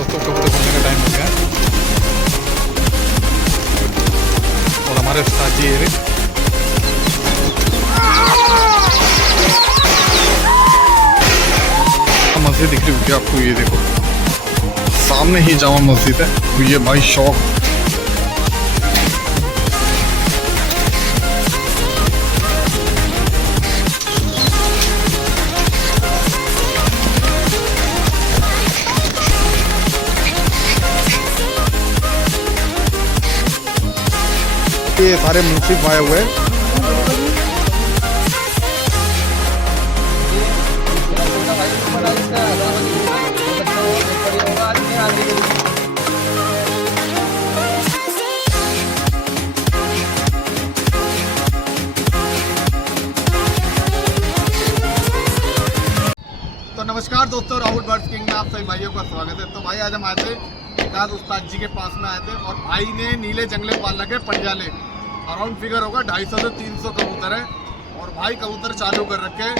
दोस्तों कबूतर खोलने का टाइम हो गया और हमारे उस्ताद जी मस्जिद दिख रही होगी आपको, ये देखो सामने ही जामा मस्जिद है। तो ये भाई शौक ये सारे मुंसिफ आए हुए हैं। तो नमस्कार दोस्तों, राहुल बर्ड्स किंग में आप सभी भाइयों का स्वागत है। तो भाई आज हम आए थे विकास उस्ताद जी के पास में आए थे और भाई ने नीले जंगले पाल रखे पंजाले। अराउंड फिगर होगा 250 से 300 कबूतर है और भाई कबूतर चालू कर रखे,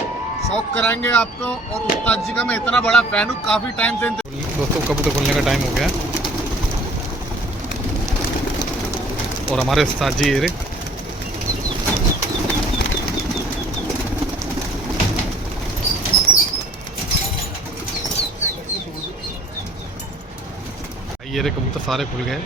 शौक कराएंगे आपको। और उस्ताद जी का मैं इतना बड़ा फैन हूँ, काफ़ी टाइम से। दोस्तों कबूतर खोलने का टाइम हो गया और हमारे उस्ताद जी ये ये कबूतर सारे खुल गए।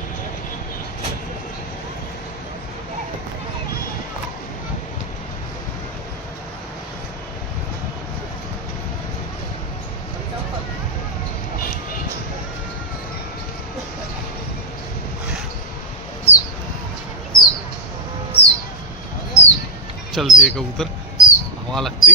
चल दिए कबूतर, हवा लगती।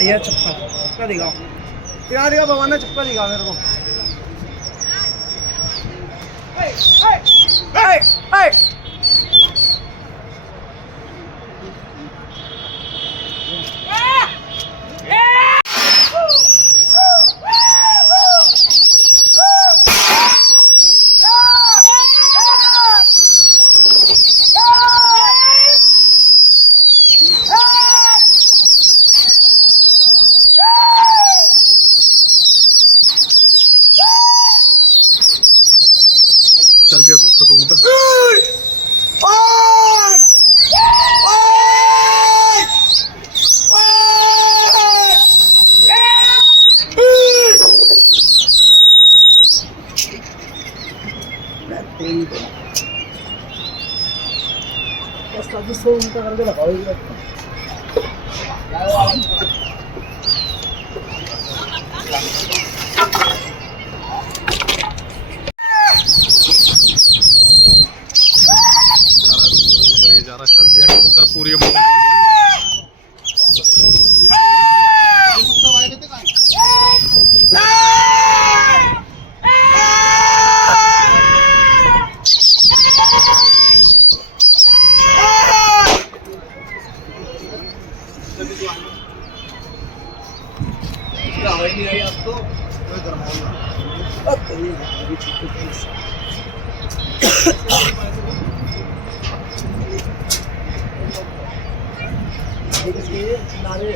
ये चप्पा दिखाओ, यहाँ दिखा भगवान ने चप्पा दिखा मेरे को। उल्टा करके लगाओ। जा रहा चल दिया कबूतर पूरी हवाई नहीं आई अब तो नारे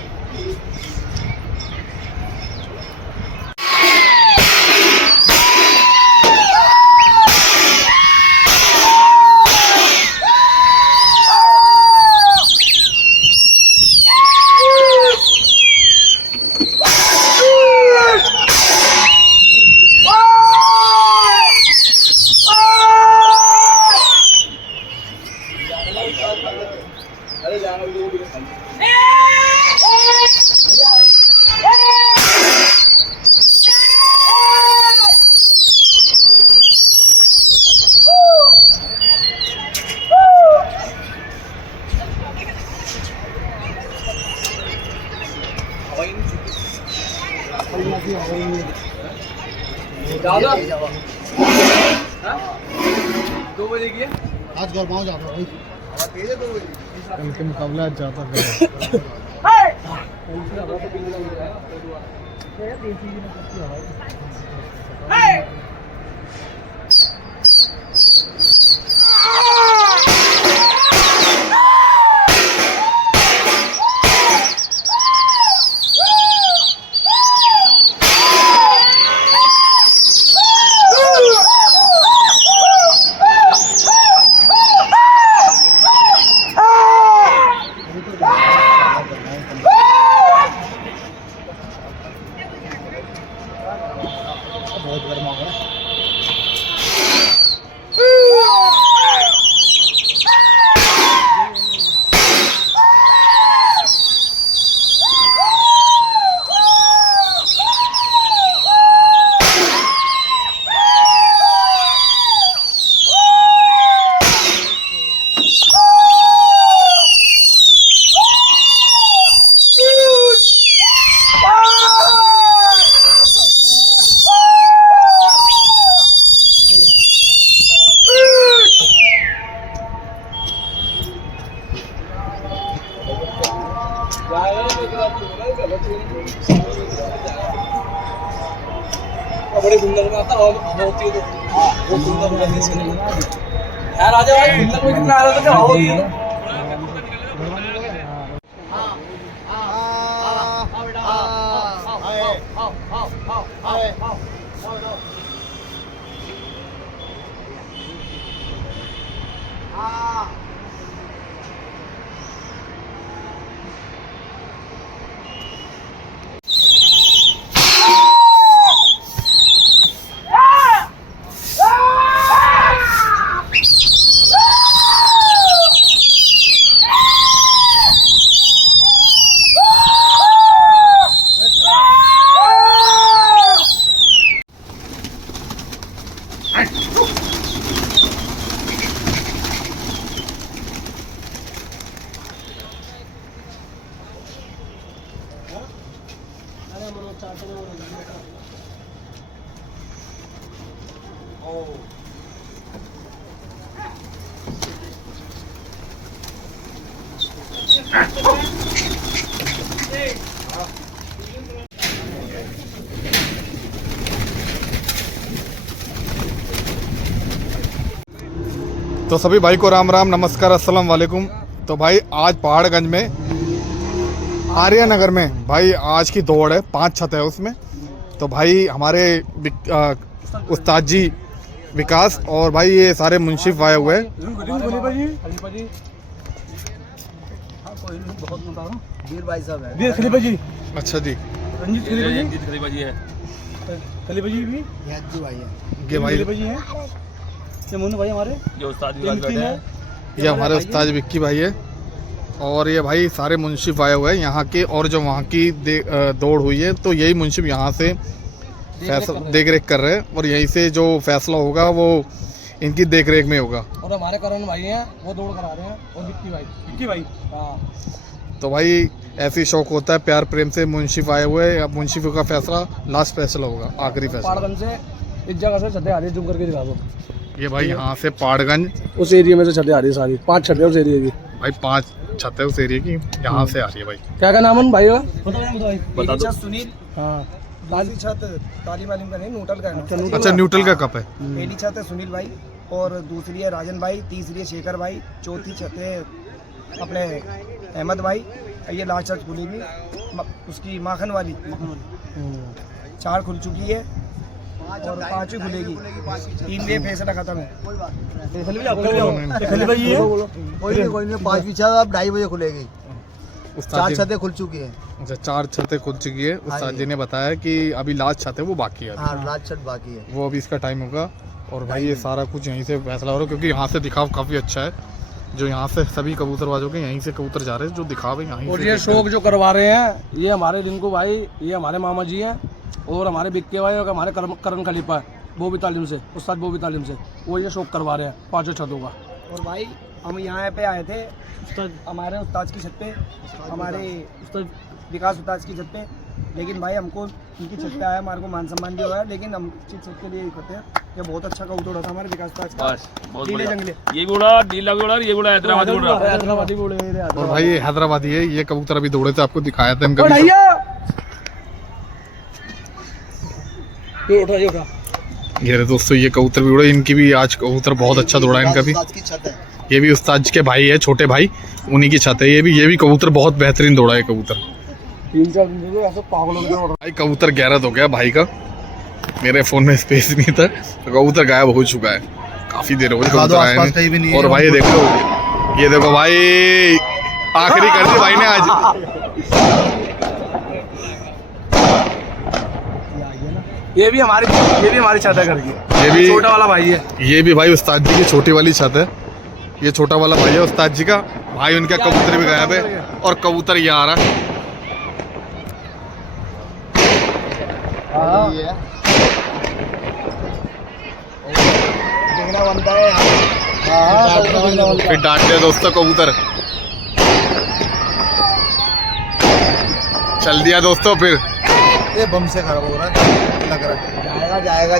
दो बजे की आज गरमाओ जाता भाई कल के मुकाबले आज जाता बहुत गर्मा हो रहा है। बड़े गुंडल में आता हवा होती है तो वो गुंडल में ऐसे नहीं यार राजा भाई गुंडल में कितना आ रहा था हवा होती है तो सभी भाई को राम राम नमस्कार अस्सलाम वालेकुम। तो भाई आज पहाड़गंज में आर्या नगर में भाई आज की दौड़ है, 5 छत है उसमें। तो भाई हमारे उस्ताद जी विकास और भाई ये सारे मुंशिफ आए हुए हैं। वीर भाई साहब है, वीर खलीफा जी। अच्छा जी, रंजीत खलीफा जी है। कली भाजी भी ये भाई हैं, ये मुन्नू भाई हमारे जो उस्ताद ये हमारे उस्ताद विक्की भाई है। और ये भाई सारे मुंशिफ आए हुए हैं यहाँ के, और जो वहाँ की दौड़ हुई है तो यही मुंशिफ यहाँ से देख रेख कर रहे हैं, और यहीं से जो फैसला होगा वो इनकी देख रेख में होगा। और हमारे करण भाई हैं, वो दौड़ करा रहे हैं, और विक्की भाई हाँ। तो भाई ऐसी शौक होता है, प्यार प्रेम से मुंशिफ आए हुए हैं। अब मुंशिफों का फैसला लास्ट फैसला होगा, आखिरी फैसला। पहाड़गंज से इस जगह से छतें आ रही है, जूम करके दिखा दो। ये भाई यहाँ से पहाड़गंज उस एरिया में से छतें आ रही है सारी, 5 छतें उस एरिया की भाई, 5 छत है उस एरिया की, यहाँ से आ रही है भाई। क्या नाम है भाई? बता दो। सुनील। हाँ, पहली छत ताली मालिम का नहीं, न्यूट्रल का है। अच्छा, न्यूट्रल का कप है। पहली छत है सुनील भाई, और दूसरी है राजन भाई, तीसरी है शेखर भाई, चौथी छत है अपने अहमद भाई, ये लास्ट छत खुलेगी उसकी माखन वाली। 4 खुल चुकी है और 5वीं खुलेगी। 3 में फैसला खत्म है। कोई नहीं 5वीं छत अब 2:30 बजे खुलेगी। 4 छतें खुल चुकी है। अच्छा, 4 छतें खुल चुकी है। उस्ताद जी ने बताया कि अभी लास्ट छत है वो बाकी है। हाँ, लास्ट छत बाकी है, वो अभी इसका टाइम होगा। और भाई ये सारा कुछ यहीं से फैसला हो रहा है, क्योंकि यहाँ से दिखाव काफ़ी अच्छा है। जो यहाँ से सभी कबूतरबाजों के यहीं से कबूतर जा रहे हैं, जो दिखाव है यहीं और से। ये शौक जो करवा रहे हैं, ये हमारे रिंकू भाई, ये हमारे मामा जी हैं, और हमारे बिक्के भाई, और हमारे करण खलीफा है, वो भी तालीम से, उस्ताद वो भी तालीम से, वो ये शौक करवा रहे हैं 5 छतों का। और भाई हम यहाँ पे आए थे हमारे उस्ताद की छत पे, हमारे उस्ताद विकास उस्ताद की छत पे, लेकिन भाई हमको उनकी छत पे आया, हमारे को मान सम्मान भी हुआ है, लेकिन हम इस छत के लिए कहते हैं कि बहुत अच्छा कबूतर उड़ा था हमारे विकास उस्ताद का। नीले जंगले, ये भी उड़ा, नीला भी उड़ा, ये उड़ा, हैदराबादी उड़ा। हैदराबादी बोले और भाई ये हैदराबादी है। ये कबूतर अभी दौड़े थे, आपको दिखाया था इनका। ये रहे दोस्तों, ये कबूतर भी उड़े, इनकी भी आज कबूतर बहुत अच्छा दौड़ा है इनका भी। ये भी उस्ताद के भाई है, छोटे भाई, उन्हीं की छत है। ये भी कबूतर बहुत बेहतरीन दौड़ा है कबूतर। 3-4 दिन से ऐसे पागल हो गए। भाई कबूतर गैरत हो गया भाई का, मेरे फोन में स्पेस नहीं था, तो कबूतर गायब हो चुका है, काफी देर हो गई कबूतर आए नहीं। और भाई देखो, ये देखो भाई, आखिरी कर दी भाई ने आज। ये भी हमारी छत है घर की। ये भी छोटा वाला भाई है। ये भी भाई उस्ताद जी की छोटी वाली छत है। ये छोटा वाला भाई है उस्ताद जी का भाई, उनका कबूतर भी गायब है, और कबूतर ये आ रहा है। देखना बनता है। फिर डांटते दोस्तों कबूतर चल दिया दोस्तों। फिर ये बम से खराब हो रहा है, लग रहा है। जाएगा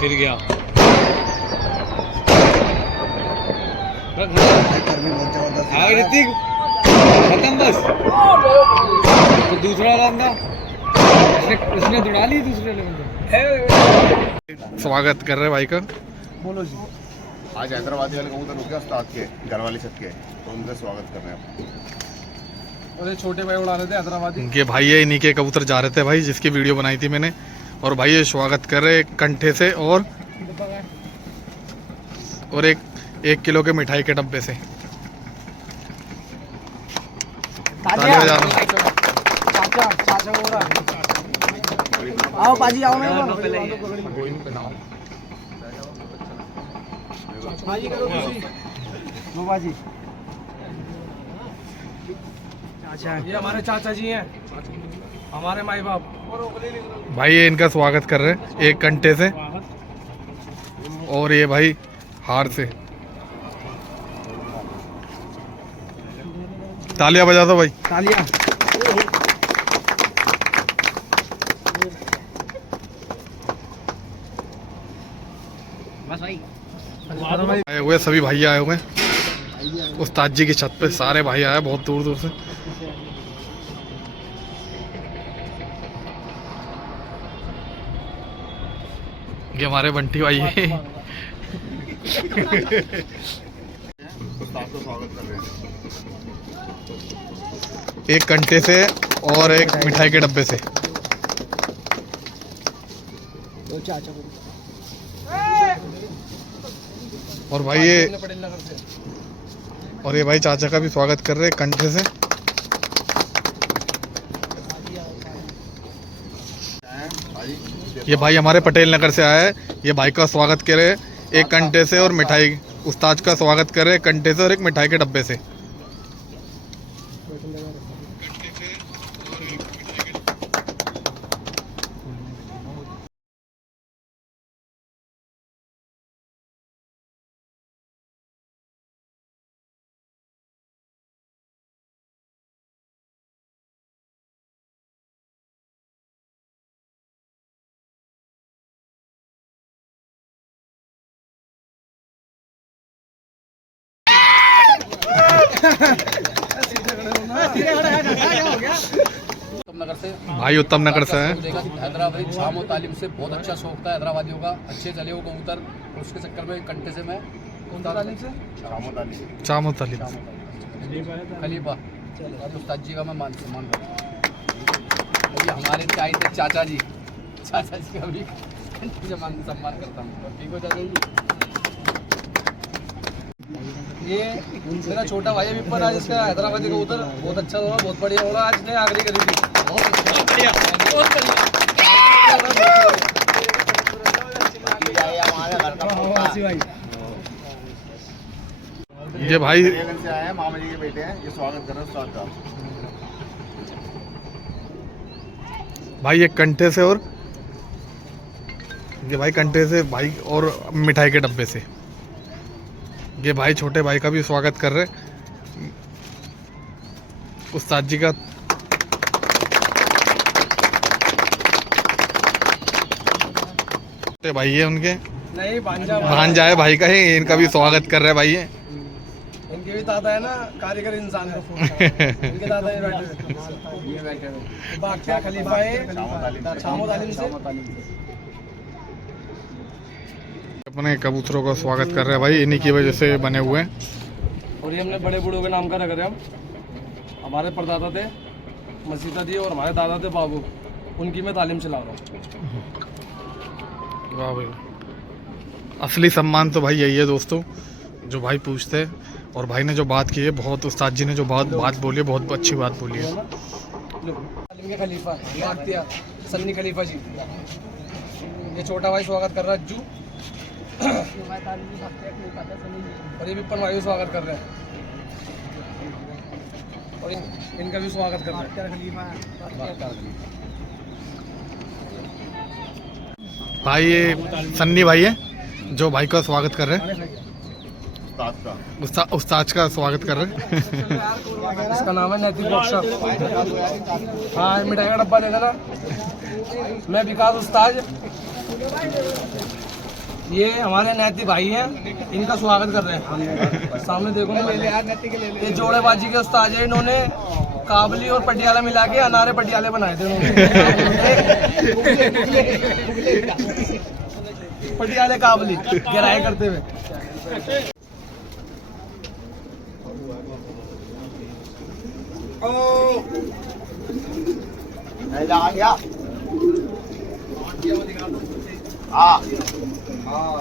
फिर गया। ऋतिक खत्म बस। तो दूसरा बंदा उसने दौड़ा ली दूसरे बंदे। स्वागत कर रहे भाई का। बोलो जी। आज हैदराबादी वाले कबूतर रुक गया उस्ताद के घर वाली छत के, तो उनका स्वागत कर रहे हैं। और ये छोटे भाई उड़ा रहे थे हैदराबादी। इनके भाई है, इन्हीं के कबूतर जा रहे थे भाई, जिसकी वीडियो बनाई थी मैंने। और भाई ये स्वागत कर रहे कंठे से, और 1 किलो के मिठाई के डब्बे से। तालियां बजाना। चाचा हो रहा है। आओ पाजी, आओ ना बाजी करो खुशी। लो बाजी। ये हमारे चाचा जी हैं, हमारे माई बाप। भाई ये इनका स्वागत कर रहे हैं 1 घंटे से, और ये भाई हार से। तालियां बजा दो भाई। तालियां। बस भाई आए हुए सभी भाई आए हुए हैं उस्ताद जी की छत पे, सारे भाई आए बहुत दूर दूर से। ये हमारे बंटी भाई है। उस्ताद का स्वागत कर रहे हैं। 1 घंटे से और 1 मिठाई के डब्बे से। चाचा और भाई ये पटेल नगर से। और ये भाई चाचा का भी स्वागत कर रहे हैं कंठे से। ये भाई हमारे पटेल नगर से आया है, ये भाई का स्वागत करे एक कंटे से और मिठाई, उस्ताद का स्वागत करे कंटे से और एक मिठाई के डब्बे से। उत्तम नगर से भाई उत्तम नगर से है। हैदराबादी शाम और तालीम से बहुत अच्छा शौक था हैदराबादियों का, अच्छे चले वो कबूतर, उसके चक्कर में कंटे से मैं चामो तालीम खलीफा और उस्ताद जी का मैं मान सम्मान करता हूँ। ये हमारे चाय थे चाचा जी का भी सम्मान करता हूँ। ठीक हो चाचा जी। ये मेरा छोटा भाई है विपर, आज इसका हैदराबादी कबूतर बहुत अच्छा हो रहा, बहुत बढ़िया हो रहा। आज ने आखिरी करी थी, बहुत बढ़िया, बहुत बढ़िया। ये भाई से आए हैं, मामा जी के बेटे हैं, ये स्वागत कर रहे हैं उस्ताद का। भाई एक कंटे से और ये भाई कंटे से भाई और मिठाई के डब्बे से। ये भाई छोटे भाई का भी स्वागत कर रहे उस्ताद जी का। छोटे भाई है उनके, नहीं भांजा भांजा है भाई का है, इनका भी स्वागत कर रहे भाई है। इनके भी दादा है ना, कारीगर इंसान है। इनके दादा ये बैठे हैं। बाकिया खलीफा है शामो तालीम से। अपने कबूतरों का स्वागत कर रहे हैं भाई, इन्हीं की वजह से बने हुए हैं। और ये हमने बड़े बूढ़ों के नाम का रख रहे हैं हम। हमारे परदादा थे मसीदा जी और हमारे दादा थे बाबू, उनकी मैं तालीम चला रहा हूँ। वाह भाई, असली सम्मान तो भाई यही है दोस्तों, जो भाई पूछते हैं। और भाई ने जो बात की है, बहुत उस्ताद जी ने जो बात बोली है, बहुत अच्छी बात बोली है। तालीम के खलीफा बाख्तिया सन्नी खलीफा जी, ये छोटा भाई स्वागत कर रहा है अज्जू। और ये विपन भाई स्वागत कर रहे हैं, और इनका भी स्वागत कर रहे हैं भाई। ये सन्नी भाई है जो भाई का स्वागत कर रहे हैं, उस्ताद का स्वागत कर रहे हैं। इसका नाम है नैतिक बख्शा। हाँ मिठाई का डब्बा लेना ना, मैं विकास उस्ताद। ये हमारे नैतिक भाई हैं, इनका स्वागत कर रहे हैं। सामने देखो ना, ये जोड़ेबाजी के उस्ताद है। इन्होंने काबली और पटियाला मिला के अनारे पटियाले बनाए थे उन्होंने। पटियाले काबली गहराई करते हुए। आ गया। हाँ